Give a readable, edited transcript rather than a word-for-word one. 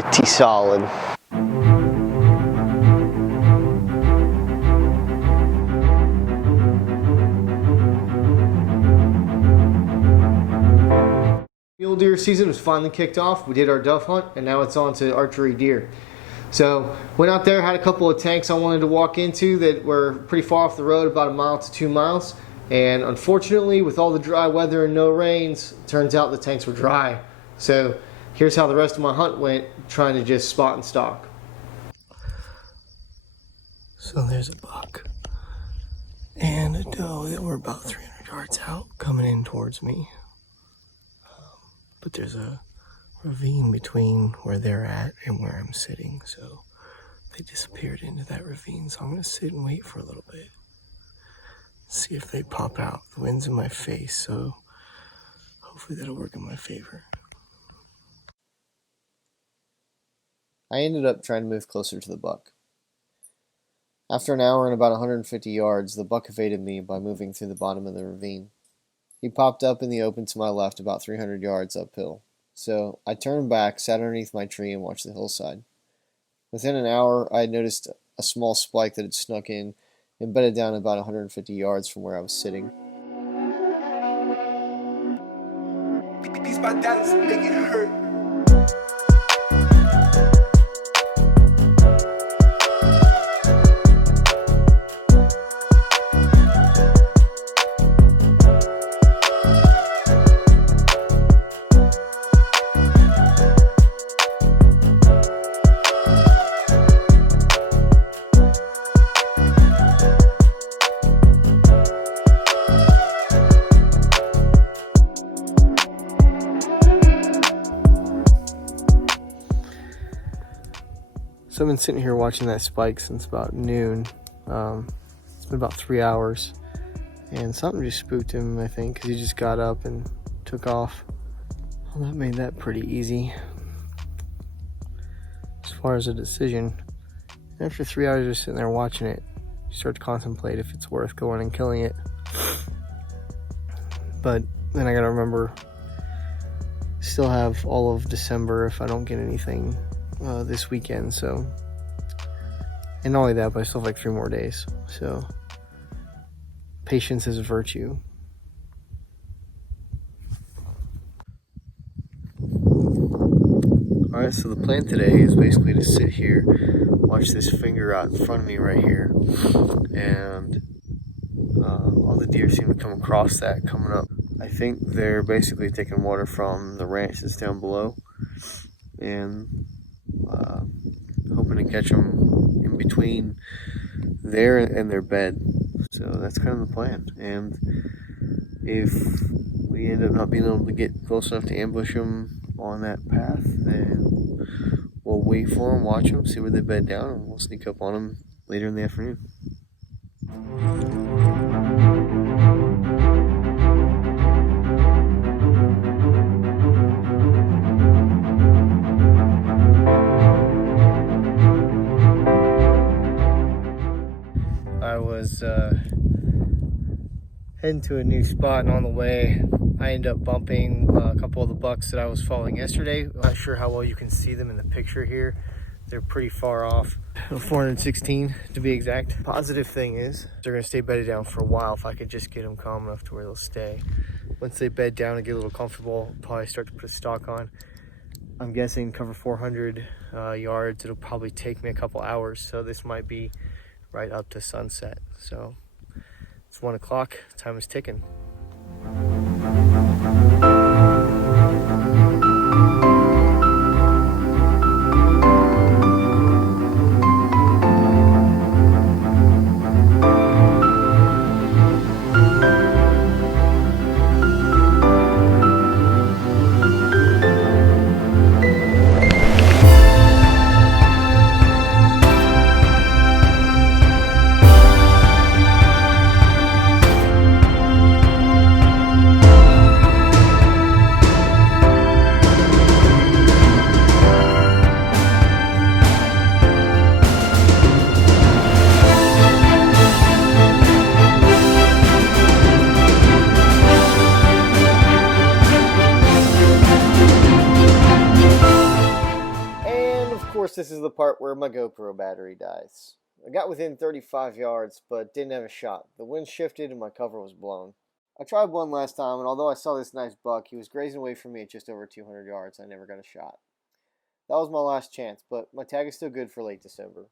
pretty solid. Mule deer season was finally kicked off. We did our dove hunt, and now it's on to archery deer. So went out there, had a couple of tanks I wanted to walk into that were pretty far off the road, about 1 mile to 2 miles. And unfortunately, with all the dry weather and no rains, turns out the tanks were dry. So here's how the rest of my hunt went, trying to just spot and stalk. So there's a buck and a doe that were about 300 yards out coming in towards me. But there's a ravine between where they're at and where I'm sitting, so they disappeared into that ravine. So I'm going to sit and wait for a little bit, see if they pop out. The wind's in my face, so hopefully that'll work in my favor. I ended up trying to move closer to the buck. After an hour and about 150 yards, the buck evaded me by moving through the bottom of the ravine. He popped up in the open to my left about 300 yards uphill, so I turned back, sat underneath my tree, and watched the hillside. Within an hour, I had noticed a small spike that had snuck in and bedded down about 150 yards from where I was sitting. These my dollars make it hurt. So I've been sitting here watching that spike since about noon. It's been about 3 hours, and something just spooked him, I think, because he just got up and took off. Well, that made that pretty easy. As far as a decision, after 3 hours of sitting there watching it, you start to contemplate if it's worth going and killing it. But then I gotta remember, still have all of December if I don't get anything this weekend, so, and not only that, but I still have like 3 more days, so patience is a virtue. Alright, so the plan today is basically to sit here, watch this finger out in front of me right here, and all the deer seem to come across that coming up. I think they're basically taking water from the ranch that's down below, and hoping to catch them in between there and their bed. So that's kind of the plan. And if we end up not being able to get close enough to ambush them on that path, then we'll wait for them, watch them, see where they bed down, and we'll sneak up on them later in the afternoon. I was heading to a new spot, and on the way I ended up bumping a couple of the bucks that I was following yesterday. I'm not sure how well you can see them in the picture here. They're pretty far off, 416 to be exact. Positive thing is they're going to stay bedded down for a while if I could just get them calm enough to where they'll stay. Once they bed down and get a little comfortable, I'll probably start to put a stalk on. I'm guessing cover 400 yards. It'll probably take me a couple hours, so this might be right up to sunset. So it's 1 o'clock, time is ticking. course, this is the part where my GoPro battery dies. I got within 35 yards, but didn't have a shot. The wind shifted and my cover was blown. I tried one last time, and although I saw this nice buck, he was grazing away from me at just over 200 yards. I never got a shot. That was my last chance, but my tag is still good for late December.